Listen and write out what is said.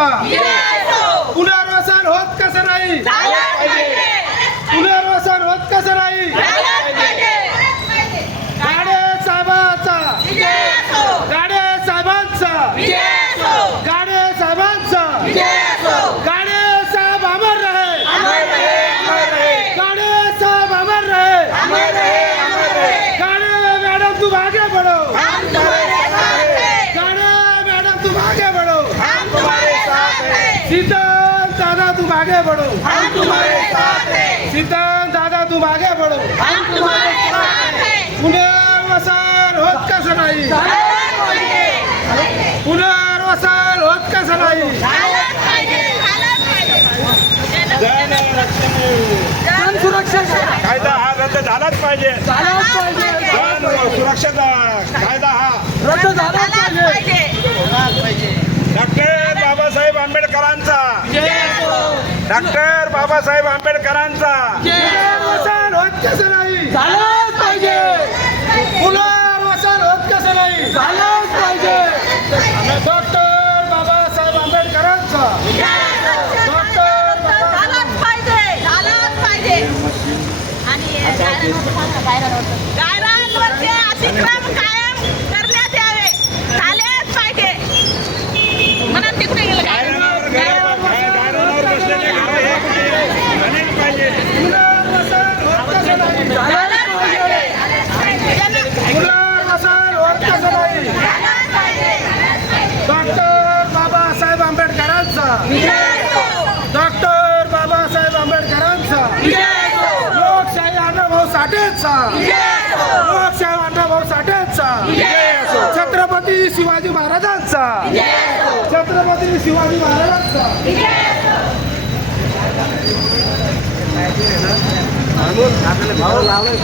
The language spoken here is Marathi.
घरांचा पुनर्वसन होत कसं नाही, पुनर्वसन होत कसं नाही. गाडे साहेबांचा, गाडे साहेबांचा, गाडे साहेबांचा, गाडे साहेब अमर रहे, गाडे साहेब अमर रहे. गाडे मैडम तुम आगे बढ़ो, गाडे मैडम तुम आगे बढ़ो. सिद्धांत दादा तुम आगे बढ़ो, सिद्धांत दादा तुम आगे बढ़ो. पुनर्वसन होत कसं नाही, पुनर्वसन होत कसं नाही. जन सुरक्षा कायदा हा रद्द झालाच पाहिजे. जन सुरक्षा कायदा हा रद्द झालाच पाहिजे. डॉक्टर बाबासाहेब आंबेडकरांचा, डॉक्टर बाबासाहेब आंबेडकरांचा पुनर्वसन होत कसं नाही, झालाच पाहिजे. पुनर्वसन होत कसं नाही. झालाच पाहिजे. डॉक्टर बाबासाहेब आंबेडकरांचा, डॉक्टर गायरांवरचे अतिक्रम कायम करण्यात यावे, झालेच पाहिजे. म्हणून तिकडे गेलं गायरानावर बसलेले घरं हे झालेच पाहिजे. पुनर्वसन होत कसं नाही, पुनर्वसन होत कसं नाही. डॉक्टर बाबासाहेब आंबेडकरांचा, डॉक्टर बाबासाहेब आंबेडकरांचा, लोकशाही अण्णाभाऊ साठेचा, लोकशाही अण्णाभाऊ साठेचा, छत्रपती शिवाजी महाराजांचा, छत्रपती शिवाजी महाराजांचा. भाऊ लावलं